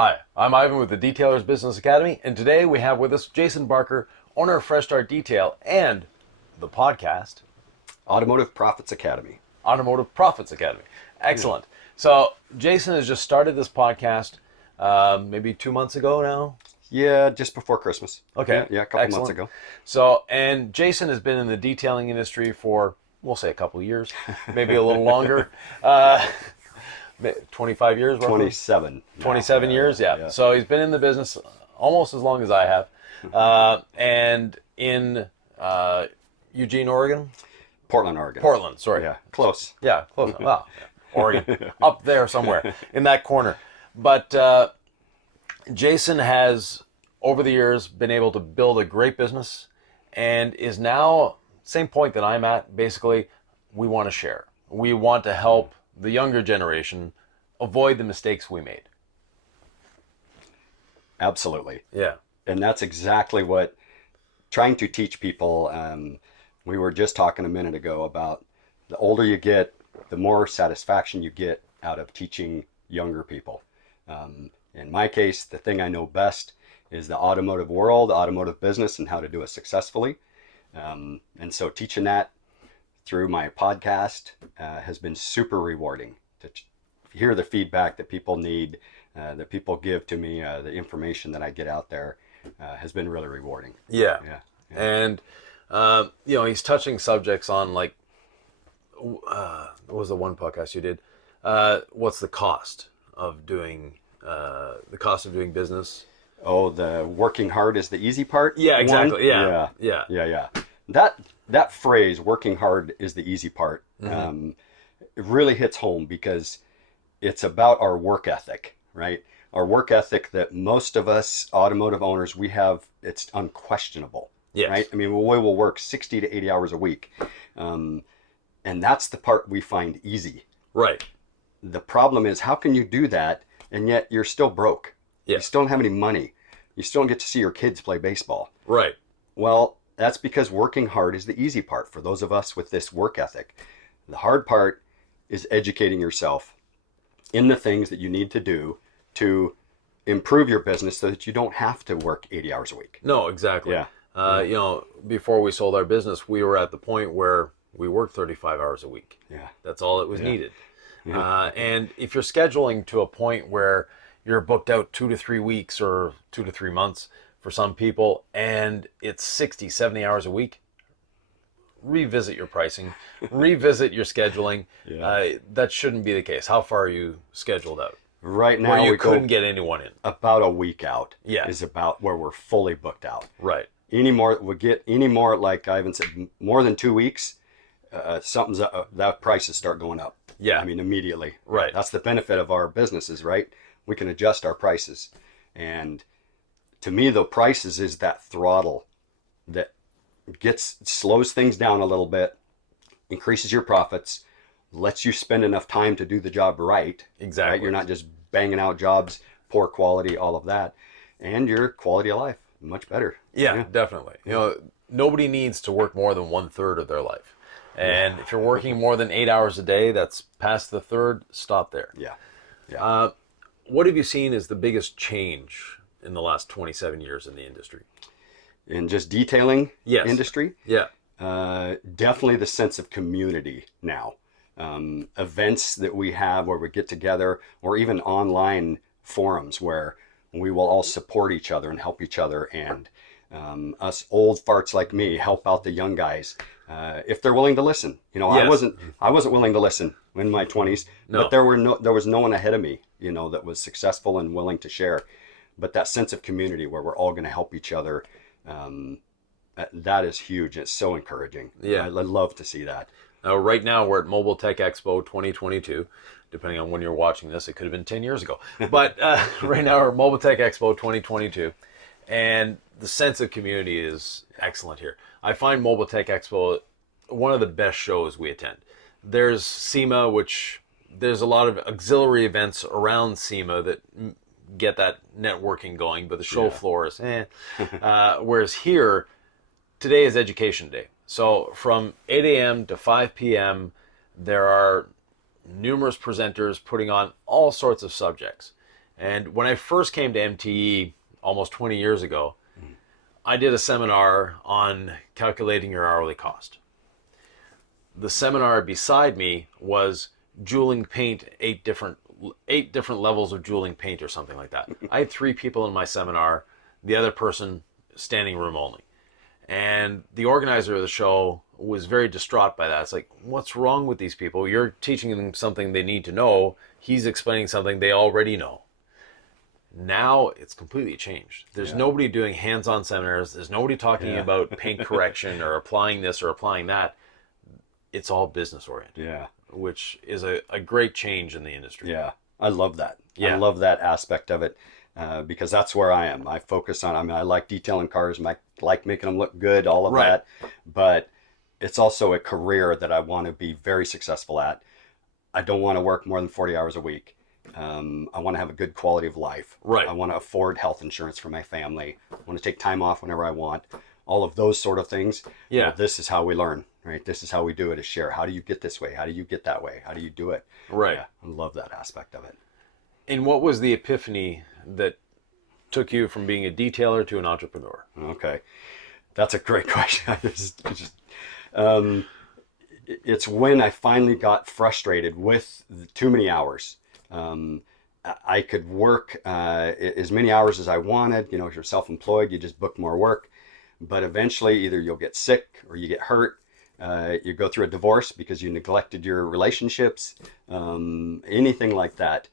Hi, I'm Ivan with the Detailers Business Academy, and today we have with us Jason Barker, owner of Fresh Start Detail, and the podcast, Automotive Profits Academy. Automotive Profits Academy. Excellent. So Jason has just started this podcast maybe 2 months ago now. Yeah, just before Christmas. Okay. Yeah, a couple months ago. So, and Jason has been in the detailing industry for, we'll say a couple of years, maybe a little longer. 25 years, roughly? 27. 27 years, yeah. So he's been in the business almost as long as I have. And in Eugene, Oregon? Portland, Oregon. Portland, sorry. Yeah, close. Yeah, close. Wow. Oregon. Up there somewhere in that corner. But Jason has, over the years, been able to build a great business and is now, same point that I'm at, basically, we want to share. We want to help the younger generation avoid the mistakes we made. Absolutely. Yeah. And that's exactly what trying to teach people. We were just talking a minute ago about the older you get, the more satisfaction you get out of teaching younger people. In my case, the thing I know best is the automotive world, automotive business, and how to do it successfully. And so teaching that through my podcast has been super rewarding to hear the feedback that people need, that people give to me, the information that I get out there has been really rewarding. Yeah. Yeah. And, he's touching subjects on like, what was the one podcast you did? What's the cost of doing business? Oh, the working hard is the easy part? Yeah, exactly. One? Yeah. That phrase, working hard is the easy part, it really hits home because it's about our work ethic, right? Our work ethic that most of us automotive owners, we have, it's unquestionable, yes. Right? I mean, we will work 60 to 80 hours a week. And that's the part we find easy. Right. The problem is, how can you do that and yet you're still broke? Yeah. You still don't have any money. You still don't get to see your kids play baseball. Right. Well, that's because working hard is the easy part for those of us with this work ethic. The hard part is educating yourself in the things that you need to do to improve your business so that you don't have to work 80 hours a week. No, exactly. Yeah. Before we sold our business, we were at the point where we worked 35 hours a week. Yeah. That's all that was needed. Yeah. And if you're scheduling to a point where you're booked out 2 to 3 weeks or 2 to 3 months for some people, and it's 60, 70 hours a week, revisit your pricing, revisit your scheduling. Yeah. That shouldn't be the case. How far are you scheduled out? Right now, Where you we couldn't get anyone in. About a week out. Yeah. Is about where we're fully booked out. Right. Like Ivan said, more than 2 weeks, that prices start going up. Yeah. I mean, immediately. Right. That's the benefit of our businesses, right? We can adjust our prices. And to me, the prices is that throttle that slows things down a little bit, increases your profits, lets you spend enough time to do the job right. Exactly. Right? You're not just banging out jobs, poor quality, all of that. And your quality of life, much better. Yeah. Definitely. Nobody needs to work more than 1/3 of their life. And if you're working more than 8 hours a day, that's past the third, stop there. Yeah. What have you seen as the biggest change in the last 27 years in the industry? In just detailing industry? Yeah. Definitely the sense of community now. Events that we have where we get together, or even online forums where we will all support each other and help each other, and us old farts like me help out the young guys if they're willing to listen. Yes. I wasn't willing to listen in my 20s, No. but there was no one ahead of me, that was successful and willing to share. But that sense of community where we're all going to help each other, that is huge. It's so encouraging. Yeah. I love to see that. Right now, we're at Mobile Tech Expo 2022. Depending on when you're watching this, it could have been 10 years ago. But right now, we're at Mobile Tech Expo 2022. And the sense of community is excellent here. I find Mobile Tech Expo one of the best shows we attend. There's SEMA, which there's a lot of auxiliary events around SEMA that get that networking going, but the show floor is whereas here, today is education day. So from 8 a.m. to 5 p.m., there are numerous presenters putting on all sorts of subjects. And when I first came to MTE almost 20 years ago, I did a seminar on calculating your hourly cost. The seminar beside me was jeweling paint, eight different levels of jeweling paint or something like that. I had 3 people in my seminar, the other person standing room only. And the organizer of the show was very distraught by that. It's like, what's wrong with these people? You're teaching them something they need to know. He's explaining something they already know. Now it's completely changed. There's nobody doing hands-on seminars. There's nobody talking about paint correction or applying this or applying that. It's all business oriented. Yeah. Which is a great change in the industry. Yeah. I love that. Yeah. I love that aspect of it. Because that's where I am. I focus on, I mean, I like detailing cars, I like making them look good, all of that. But it's also a career that I want to be very successful at. I don't want to work more than 40 hours a week. I want to have a good quality of life. Right. I want to afford health insurance for my family. I want to take time off whenever I want. All of those sort of things. Yeah. Well, this is how we learn, right? This is how we do it, is share. How do you get this way? How do you get that way? How do you do it? Right. Yeah, I love that aspect of it. And what was the epiphany that took you from being a detailer to an entrepreneur? Okay. That's a great question. It's when I finally got frustrated with too many hours. I could work as many hours as I wanted. You know, if you're self-employed, you just book more work. But eventually, either you'll get sick or you get hurt. You go through a divorce because you neglected your relationships, anything like that.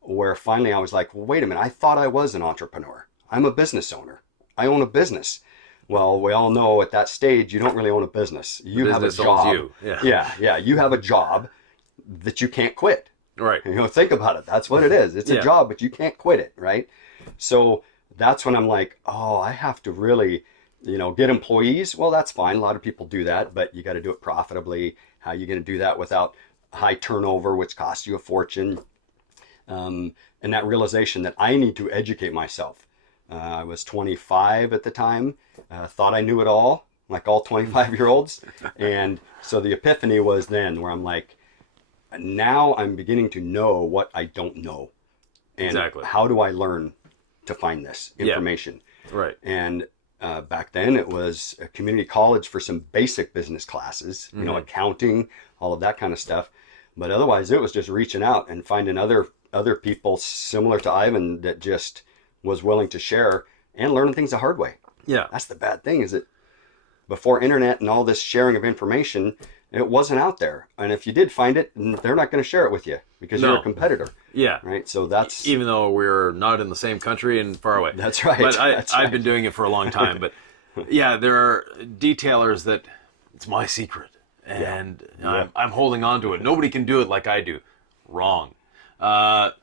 Where finally I was like, well, wait a minute, I thought I was an entrepreneur. I'm a business owner. I own a business. Well, we all know at that stage, you don't really own a business. You have a job. You. Yeah. Yeah. You have a job that you can't quit. Right. You know, think about it. That's what it is. It's a job, but you can't quit it, right? So that's when I'm like, oh, I have to really, you know, get employees. Well, that's fine. A lot of people do that, but you got to do it profitably. How are you going to do that without high turnover, which costs you a fortune? And that realization that I need to educate myself. I was 25 at the time, thought I knew it all, like all 25-year-olds. And so the epiphany was then where I'm like, now I'm beginning to know what I don't know. And how do I learn to find this information? Yeah. Right. And back then it was a community college for some basic business classes, you know, accounting, all of that kind of stuff. But otherwise it was just reaching out and finding other people similar to Ivan that just was willing to share and learn things the hard way. Yeah. That's the bad thing, is that before internet and all this sharing of information, it wasn't out there. And if you did find it, they're not going to share it with you because you're a competitor. Yeah. Right. So that's, even though we're not in the same country and far away. That's right. But I've been doing it for a long time. But yeah, there are detailers that it's my secret and I'm holding on to it. Nobody can do it like I do. Wrong.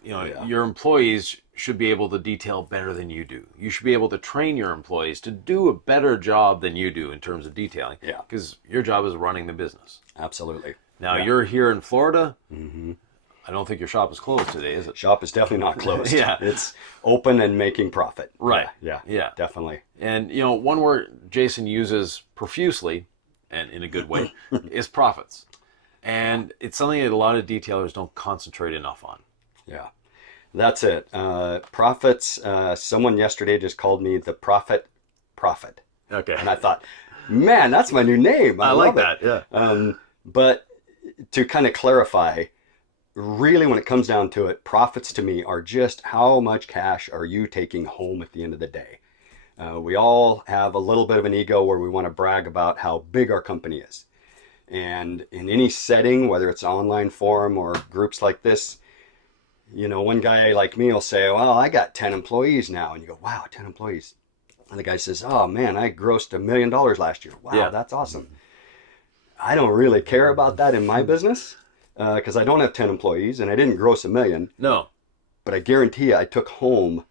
Your employees should be able to detail better than you do. You should be able to train your employees to do a better job than you do in terms of detailing. Yeah. Because your job is running the business. Absolutely. Now you're here in Florida. Mm-hmm. I don't think your shop is closed today, is it? Shop is definitely not closed. Yeah. It's open and making profit. Right. Yeah. Definitely. And, you know, one word Jason uses profusely, and in a good way, is profits. And it's something that a lot of detailers don't concentrate enough on. Yeah, that's it. Profits. Someone yesterday just called me the prophet. Okay. And I thought, man, that's my new name. I like love that. it. Yeah. But to kind of clarify, really when it comes down to it, profits to me are just how much cash are you taking home at the end of the day. We all have a little bit of an ego where we want to brag about how big our company is. And in any setting, whether it's an online forum or groups like this, you know, one guy like me will say, well, I got 10 employees now. And you go, wow, 10 employees. And the guy says, oh man, I grossed $1 million last year. Wow, that's awesome. I don't really care about that in my business because I don't have 10 employees and I didn't gross $1 million. No. But I guarantee you I took home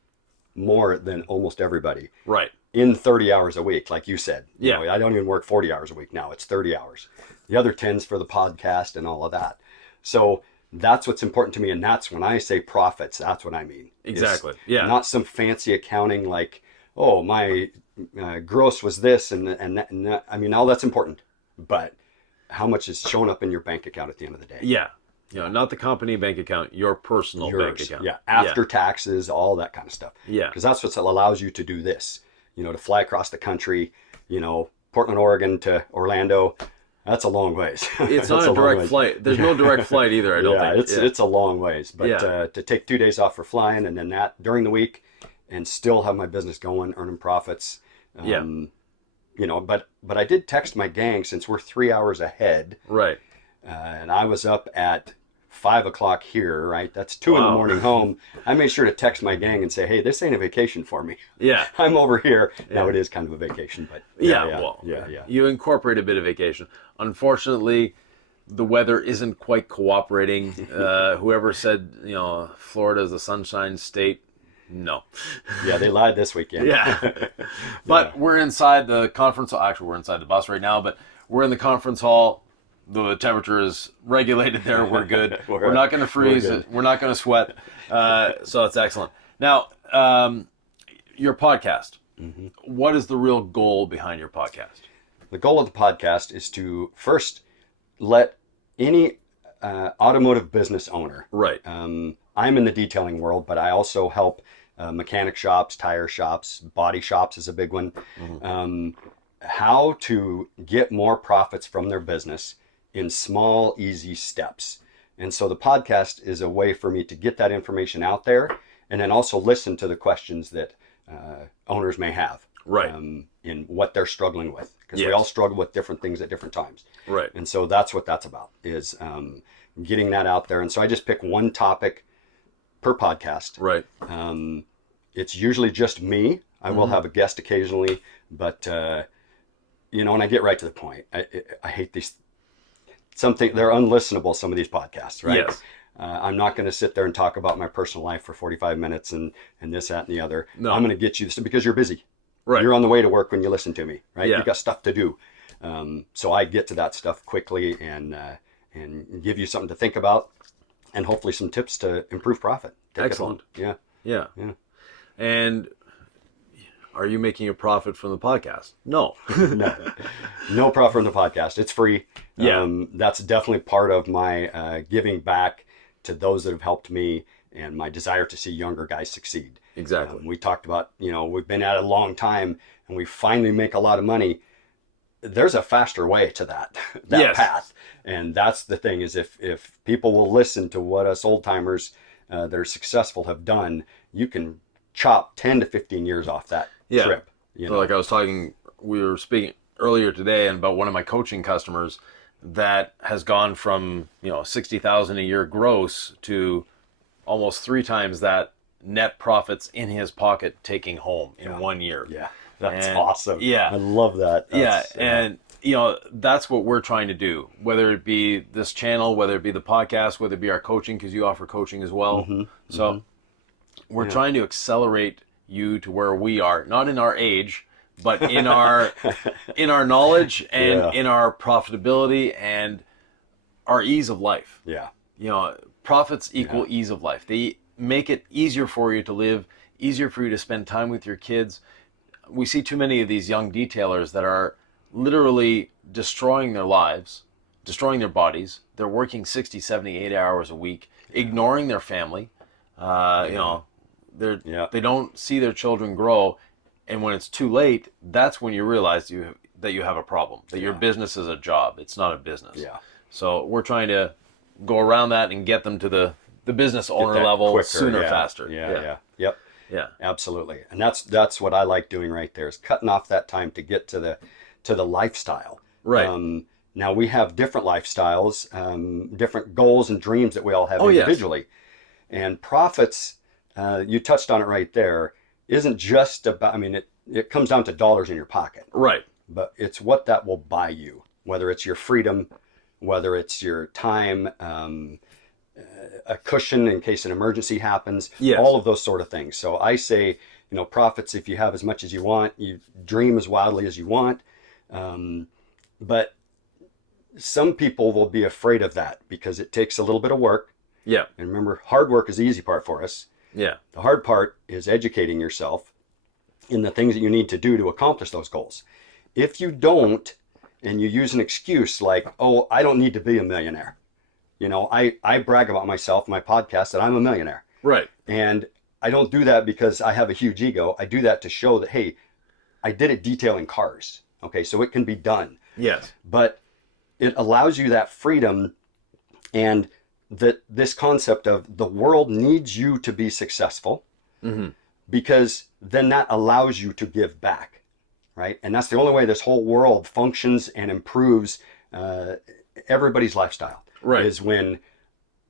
more than almost everybody. Right. In 30 hours a week, like you said. Yeah. You know, I don't even work 40 hours a week now. It's 30 hours. The other 10's for the podcast and all of that. So that's what's important to me. And that's when I say profits, that's what I mean. Exactly. It's yeah. not some fancy accounting like, oh, my gross was this and that. I mean, all that's important. But how much is showing up in your bank account at the end of the day? Yeah. You know, not the company bank account, your personal bank account. Yeah, after taxes, all that kind of stuff. Yeah. Because that's what allows you to do this. You know, to fly across the country, you know, Portland, Oregon to Orlando, that's a long ways. It's not a direct flight. There's no direct flight either, I don't think. It's a long ways. But to take 2 days off for flying and then that during the week and still have my business going, earning profits. You know, but I did text my gang since we're 3 hours ahead. Right. And I was up at 5 o'clock here, right? That's 2 in the morning home. I made sure to text my gang and say, hey, this ain't a vacation for me. Yeah. I'm over here. Now it is kind of a vacation, but you incorporate a bit of vacation. Unfortunately, the weather isn't quite cooperating. Whoever said, you know, Florida is a sunshine state, no. Yeah, they lied this weekend. Yeah. But we're inside the conference hall. Actually, we're inside the bus right now, but we're in the conference hall. The temperature is regulated there. We're good. We're not going to freeze. We're not going to sweat. So it's excellent. Now, your podcast. Mm-hmm. What is the real goal behind your podcast? The goal of the podcast is to first let any automotive business owner. Right. I'm in the detailing world, but I also help mechanic shops, tire shops, body shops is a big one. Mm-hmm. How to get more profits from their business in small, easy steps. And so the podcast is a way for me to get that information out there and then also listen to the questions that owners may have. Right. In what they're struggling with. Because we all struggle with different things at different times. Right. And so that's what that's about, is getting that out there. And so I just pick one topic per podcast. Right. It's usually just me. I will have a guest occasionally, but, you know, and I get right to the point. I hate these. They're unlistenable, some of these podcasts, right? Yes. I'm not going to sit there and talk about my personal life for 45 minutes and this, that, and the other. No. I'm going to get you this because you're busy. Right. You're on the way to work when you listen to me, right? Yeah. You got stuff to do. So I get to that stuff quickly and give you something to think about and hopefully some tips to improve profit. Excellent. Yeah. Yeah. And are you making a profit from the podcast? No. No profit from the podcast. It's free. Yeah. That's definitely part of my giving back to those that have helped me and my desire to see younger guys succeed. Exactly. We talked about, you know, we've been at it a long time and we finally make a lot of money. There's a faster way to that path. And that's the thing, is if people will listen to what us old timers that are successful have done, you can chop 10 to 15 years off that trip. You know? Like we were speaking earlier today about one of my coaching customers that has gone from, you know, 60,000 a year gross to almost 3 times that net profits in his pocket taking home in 1 year. Yeah. That's awesome. Yeah. I love that. And you know, that's what we're trying to do, whether it be this channel, whether it be the podcast, whether it be our coaching, because you offer coaching as well. Mm-hmm. So we're trying to accelerate you to where we are, not in our age, but in our knowledge and in our profitability and our ease of life. Yeah. You know, profits equal ease of life. They make it easier for you to live, easier for you to spend time with your kids. We see too many of these young detailers that are literally destroying their lives, destroying their bodies. They're working 60, 70, 80 hours a week, ignoring their family. You know, they don't see their children grow. And when it's too late, that's when you realize that you have a problem, that your business is a job. It's not a business. Yeah. So we're trying to go around that and get them to the business owner level quicker, sooner, faster. Yep. Yeah, absolutely. And that's what I like doing right there, is cutting off that time to get to the lifestyle. Right. Now we have different lifestyles, different goals and dreams that we all have individually. Yes. And profits, you touched on it right there, isn't just about, I mean, it comes down to dollars in your pocket. Right. But it's what that will buy you, whether it's your freedom, whether it's your time, a cushion in case an emergency happens, all of those sort of things. So I say, you know, profits, if you have as much as you want, you dream as wildly as you want. But some people will be afraid of that because it takes a little bit of work. Yeah. And remember, hard work is the easy part for us. Yeah. The hard part is educating yourself in the things that you need to do to accomplish those goals. If you don't, and you use an excuse like, oh, I don't need to be a millionaire. You know, I brag about myself, my podcast, that I'm a millionaire. Right. And I don't do that because I have a huge ego. I do that to show that, hey, I did it detailing cars. Okay, so it can be done. Yes. But it allows you that freedom, and that this concept of the world needs you to be successful, because then that allows you to give back, right? And that's the only way this whole world functions and improves everybody's lifestyle, Right. is when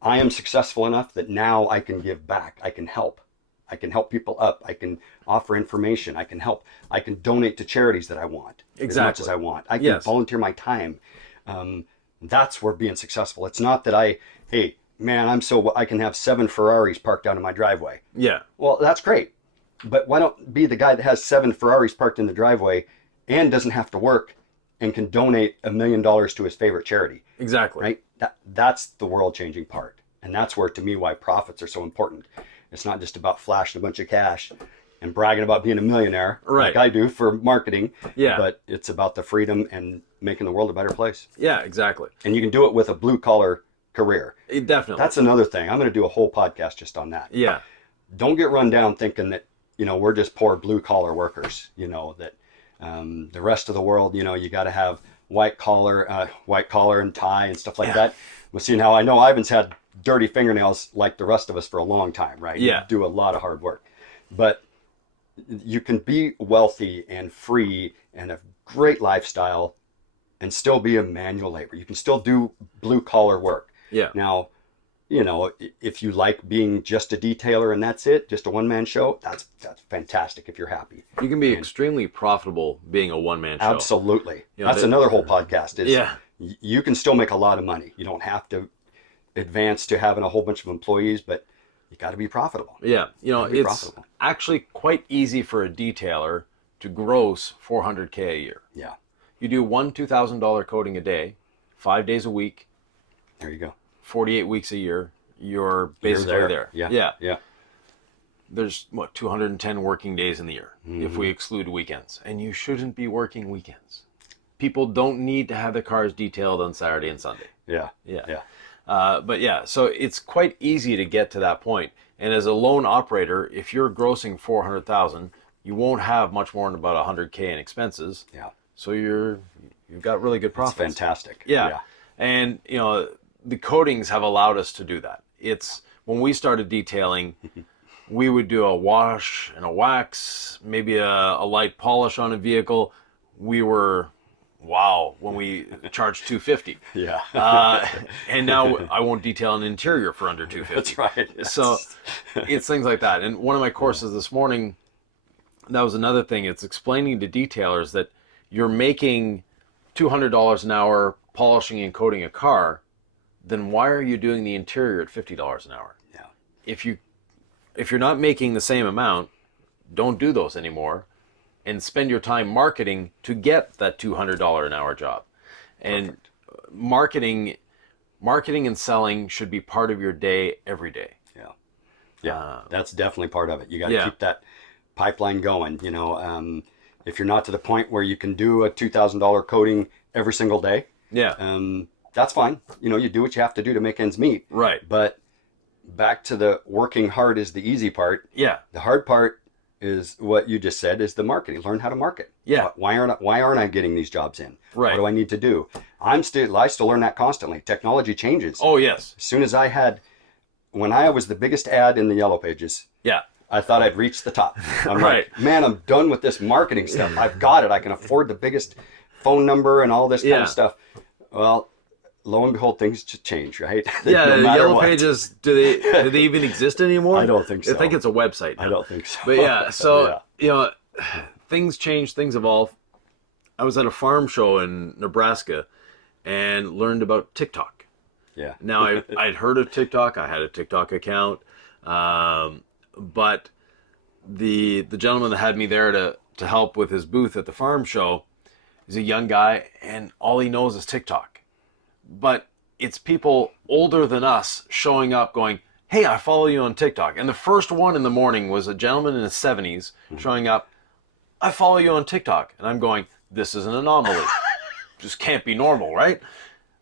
I am successful enough that now I can give back. I can help. I can help people up. I can offer information. I can help. I can donate to charities that I want as much as I want. I can volunteer my time. That's where being successful. It's not that hey, man, I can have 7 Ferraris parked out in my driveway. Yeah. Well, that's great. But why don't be the guy that has 7 Ferraris parked in the driveway and doesn't have to work and can donate $1 million to his favorite charity? Exactly. Right? That's the world changing part. And that's where, to me, why profits are so important. It's not just about flashing a bunch of cash and bragging about being a millionaire, like I do for marketing. Yeah. But it's about the freedom and making the world a better place. Yeah, exactly. And you can do it with a blue collar career. Definitely. That's another thing. I'm going to do a whole podcast just on that. Yeah. Don't get run down thinking that, we're just poor blue collar workers, that the rest of the world, you got to have white collar and tie and stuff like that. Well, see, now I know Ivan's had dirty fingernails like the rest of us for a long time, right? Yeah. You do a lot of hard work. But you can be wealthy and free and a great lifestyle and still be a manual labor. You can still do blue collar work. Yeah. Now, if you like being just a detailer and that's it, just a one-man show, that's fantastic if you're happy. You can be extremely profitable being a one-man show. Absolutely. That's another whole podcast. Yeah. You can still make a lot of money. You don't have to advance to having a whole bunch of employees, but you got to be profitable. Yeah. It's actually quite easy for a detailer to gross $400K a year. Yeah. You do one $2,000 coating a day, 5 days a week. There you go. 48 weeks a year. You're basically there. Yeah. There's 210 working days in the year if we exclude weekends, and you shouldn't be working weekends. People don't need to have their cars detailed on Saturday and Sunday. Yeah. So it's quite easy to get to that point. And as a lone operator, if you're grossing 400,000, you won't have much more than about 100K in expenses. Yeah. So you've got really good profits. That's fantastic. Yeah. And the coatings have allowed us to do that. It's when we started detailing, we would do a wash and a wax, maybe a light polish on a vehicle. We were when we charged $250. Yeah. And now I won't detail an interior for under $250. That's right. So it's things like that. And one of my courses this morning, that was another thing. It's explaining to detailers that you're making $200 an hour polishing and coating a car, then why are you doing the interior at $50 an hour? Yeah. If you're not making the same amount, don't do those anymore, and spend your time marketing to get that $200 an hour job. And marketing and selling should be part of your day every day. Yeah. That's definitely part of it. You got to keep that pipeline going. If you're not to the point where you can do a $2,000 coating every single day, that's fine. You do what you have to do to make ends meet. Right. But back to the working hard is the easy part. Yeah. The hard part is what you just said, is the marketing. Learn how to market. Yeah. Why aren't I getting these jobs in? Right. What do I need to do? I still learn that constantly. Technology changes. Oh, yes. As soon as when I was the biggest ad in the Yellow Pages, I thought I'd reached the top. I'm right. like, man, I'm done with this marketing stuff. I've got it. I can afford the biggest phone number and all this kind of stuff. Well, lo and behold, things just change, right? Yeah, the Yellow Pages, do they even exist anymore? I don't think so. I think it's a website now. I don't think so. But things change, things evolve. I was at a farm show in Nebraska and learned about TikTok. Yeah. Now, I'd heard of TikTok. I had a TikTok account. But the gentleman that had me there to help with his booth at the farm show is a young guy, and all he knows is TikTok. But it's people older than us showing up going, hey, I follow you on TikTok. And the first one in the morning was a gentleman in his 70s showing up, I follow you on TikTok. And I'm going, this is an anomaly. Just can't be normal, right?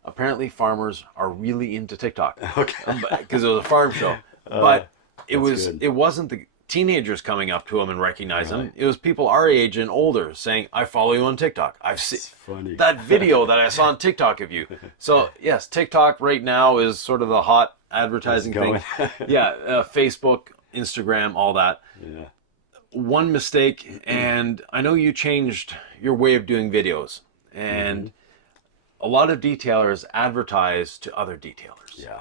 apparently farmers are really into TikTok. Okay. Because it was a farm show. But that's good. it wasn't the teenagers coming up to him and recognizing Really? him. It was people our age and older saying, I follow you on TikTok. I've seen It's funny. that video that I saw on TikTok of you. So yes, TikTok right now is sort of the hot advertising thing. Yeah, Facebook, Instagram, all that. Yeah. One mistake, and I know you changed your way of doing videos, and a lot of detailers advertise to other detailers. Yeah.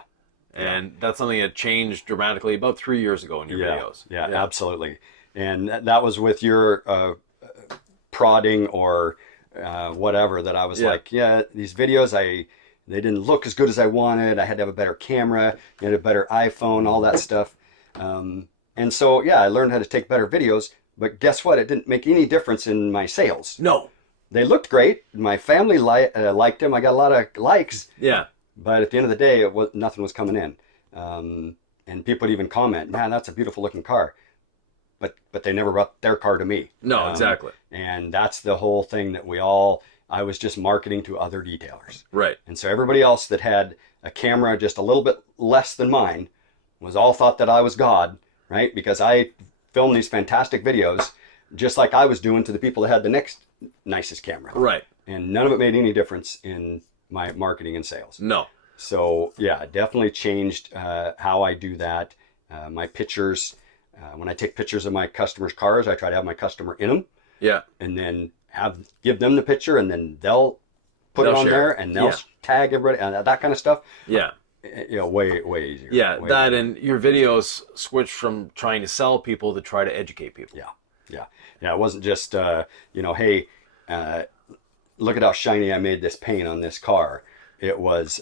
And that's something that changed dramatically about 3 years ago in your videos. Yeah, absolutely. And that was with your prodding or whatever that I was like, these videos, they didn't look as good as I wanted. I had to have a better camera, I had a better iPhone, all that stuff. And so, I learned how to take better videos. But guess what? It didn't make any difference in my sales. No. They looked great. My family liked them. I got a lot of likes. Yeah. But at the end of the day, nothing was coming in. And people would even comment, man, that's a beautiful looking car. But they never brought their car to me. No, exactly. And that's the whole thing that I was just marketing to other detailers. Right. And so everybody else that had a camera just a little bit less than mine was all thought that I was God, right? Because I filmed these fantastic videos just like I was doing to the people that had the next nicest camera. Right. And none of it made any difference in my marketing and sales. No. So it definitely changed how I do that. My pictures, when I take pictures of my customers' cars, I try to have my customer in them. Yeah. And then give them the picture, and then they'll put it on there, and they'll tag everybody, and that kind of stuff. Yeah. Way easier. Yeah, way that better. and your videos switched from trying to sell people to try to educate people. Yeah. It wasn't just hey, look at how shiny I made this paint on this car. It was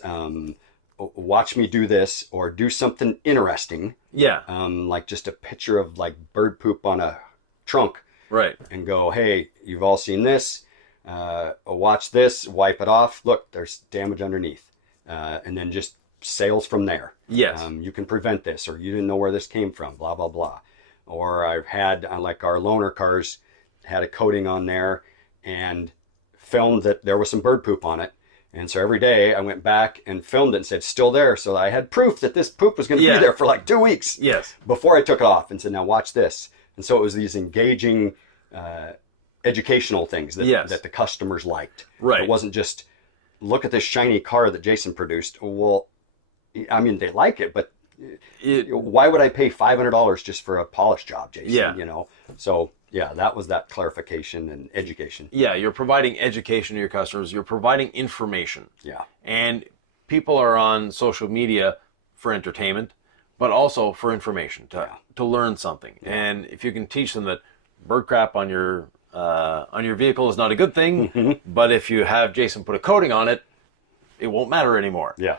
watch me do this or do something interesting. Yeah. Like just a picture of like bird poop on a trunk. Right. And go, hey, you've all seen this. Watch this, wipe it off. Look, there's damage underneath. And then just sales from there. Yes. You can prevent this, or you didn't know where this came from, blah, blah, blah. Or I've had, like our loaner cars, had a coating on there and filmed that there was some bird poop on it. And so every day I went back and filmed it and said, still there. So I had proof that this poop was going to be there for like 2 weeks. Yes. Before I took it off, and said, now watch this. And so it was these engaging educational things that the customers liked. Right. It wasn't just, look at this shiny car that Jason produced. Well, I mean, they like it, but why would I pay $500 just for a polish job, Jason? Yeah. So that was that clarification and education. Yeah, you're providing education to your customers. You're providing information. Yeah. And people are on social media for entertainment, but also for information, to learn something. Yeah. And if you can teach them that bird crap on your vehicle is not a good thing, but if you have Jason put a coating on it, it won't matter anymore. Yeah.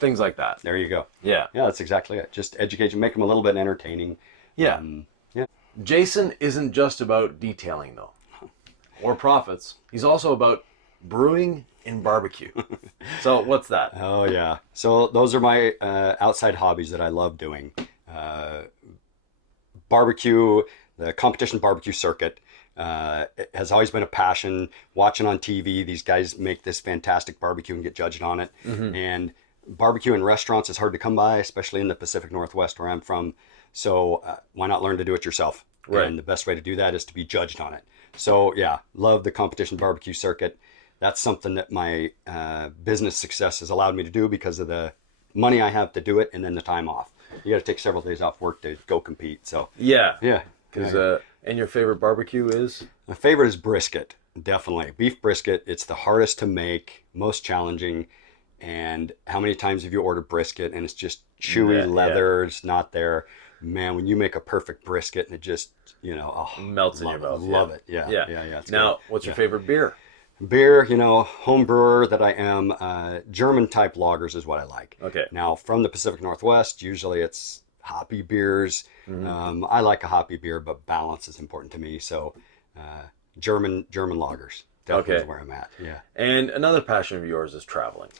Things like that. There you go. Yeah. Yeah, that's exactly it. Just education, make them a little bit entertaining. Yeah. Jason isn't just about detailing, though, or profits. He's also about brewing and barbecue. So what's that? Oh, yeah. So those are my outside hobbies that I love doing. Barbecue, the competition barbecue circuit. It has always been a passion. Watching on TV, these guys make this fantastic barbecue and get judged on it. And barbecue in restaurants is hard to come by, especially in the Pacific Northwest where I'm from. So why not learn to do it yourself? Right. And the best way to do that is to be judged on it. So love the competition barbecue circuit. That's something that my business success has allowed me to do because of the money I have to do it and then the time off. You got to take several days off work to go compete. So yeah. And your favorite barbecue is? My favorite is brisket, definitely. Beef brisket. It's the hardest to make, most challenging. And how many times have you ordered brisket and it's just chewy leather, it's not there. Man, when you make a perfect brisket and it just, melts in your mouth. Love it. Yeah. Now, what's your favorite beer? Beer, home brewer that I am, German type lagers is what I like. Okay. Now, from the Pacific Northwest, usually it's hoppy beers. I like a hoppy beer, but balance is important to me. So German lagers definitely is where I'm at. Yeah. And another passion of yours is traveling.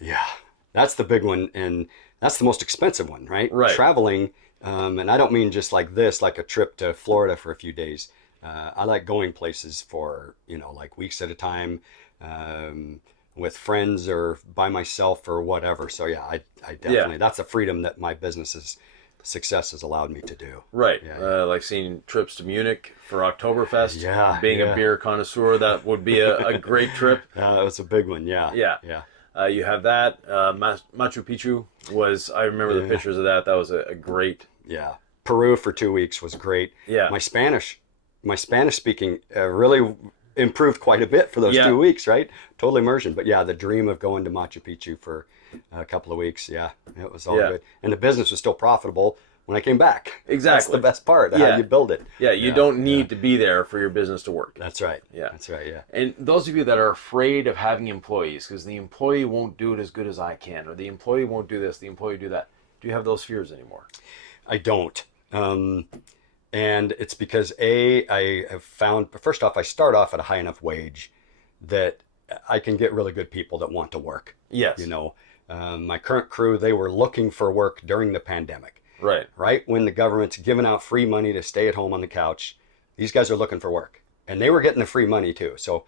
Yeah, that's the big one, and that's the most expensive one, right? Right. Traveling, and I don't mean just like this, like a trip to Florida for a few days. I like going places for, like weeks at a time. with friends or by myself or whatever. So yeah, I definitely, that's a freedom that my business's success has allowed me to do. Right. Yeah. Like seeing trips to Munich for Oktoberfest. Yeah, Being yeah. a beer connoisseur, that would be a great trip. That was a big one. Yeah. Yeah. Yeah. You have that. Machu Picchu was, I remember the pictures of that. That was a great. Yeah. Peru for 2 weeks was great. Yeah. My Spanish speaking really improved quite a bit for those 2 weeks, right? Total immersion. But yeah, the dream of going to Machu Picchu for a couple of weeks, yeah, it was all good. And the business was still profitable when I came back. Exactly. That's the best part, how you build it. Yeah, you don't need to be there for your business to work. That's right. Yeah. That's right, yeah. And those of you that are afraid of having employees, because the employee won't do it as good as I can, or the employee won't do this, the employee do that, do you have those fears anymore? I don't. And it's because I have found, first off, I start off at a high enough wage that I can get really good people that want to work. Yes. You know, my current crew, they were looking for work during the pandemic. Right. Right when the government's giving out free money to stay at home on the couch, these guys are looking for work. And they were getting the free money too. So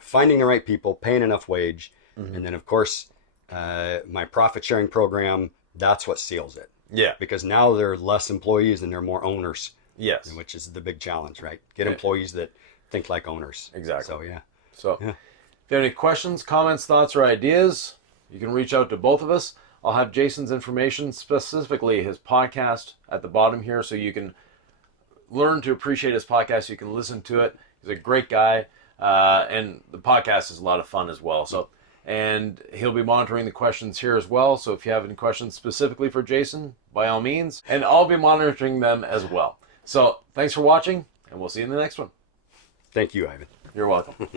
finding the right people, paying enough wage, and then of course, my profit sharing program, that's what seals it. Yeah. Because now there are less employees and there are more owners. Yes. Which is the big challenge, right? Get employees that think like owners. Exactly. So, yeah. So, if you have any questions, comments, thoughts, or ideas, you can reach out to both of us. I'll have Jason's information, specifically his podcast, at the bottom here, so you can learn to appreciate his podcast. You can listen to it. He's a great guy, and the podcast is a lot of fun as well. So, and he'll be monitoring the questions here as well. So if you have any questions specifically for Jason, by all means, and I'll be monitoring them as well. So thanks for watching, and we'll see you in the next one. Thank you, Ivan. You're welcome.